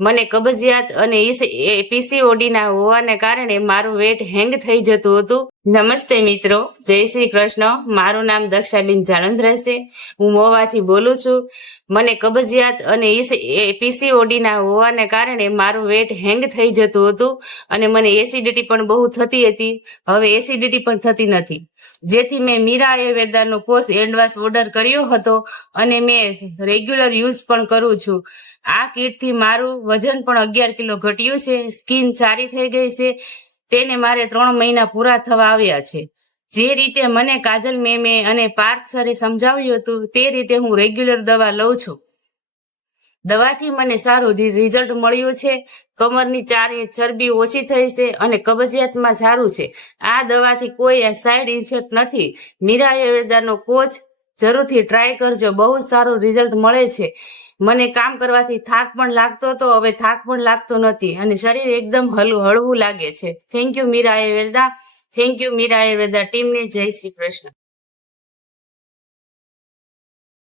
મને કબજિયાત અને પીસીઓડી ના હોવાને કારણે મારું વેટ હેંગ થઈ જતું હતું. નમસ્તે મિત્રો, જય શ્રી કૃષ્ણ. મારું નામ દક્ષાબેન જાણંદ રહેશે. હું મોવાથી બોલું છું. મને કબજિયાત અને પીસીઓડી ના હોવાને કારણે મારું વેટ હેંગ થઈ જતું હતું અને મને એસિડિટી પણ બહુ થતી હતી. હવે એસિડિટી પણ થતી નથી, જેથી મેં મીરા આયુર્વેદાનો કોર્સ એડવાન્સ ઓર્ડર કર્યો હતો અને મેં રેગ્યુલર યુઝ પણ કરું છું. આ કીટથી મારું વજન પણ 11 કિલો ઘટ્યું છે. સ્કિન સારી થઈ ગઈ છે. તેને મારે 3 મહિના પૂરા થવા આવ્યા છે. જે રીતે મને કાજલ મેમે અને પાર્થ સરે સમજાવ્યું હતું તે રીતે હું રેગ્યુલર દવા લઉં છું. દવાથી મને સારું રિઝલ્ટ મળ્યું છે. કમરની 4 ઇંચ ચરબી ઓછી થઈ છે અને કબજિયાતમાં સારું છે. આ દવાથી કોઈ સાઈડ ઇફેક્ટ નથી. મીરા આયુર્વેદાનો કોચ જરૂરથી ટ્રાય કરજો. બહુ સારું રિઝલ્ટ મળે છે. મને કામ કરવાથી થાક પણ લાગતો હતો, હવે થાક પણ લાગતો નથી અને શરીર એકદમ હળવું લાગે છે. Thank you Meera Ayurveda. Thank you Meera Ayurveda ટીમને. જય શ્રી કૃષ્ણ.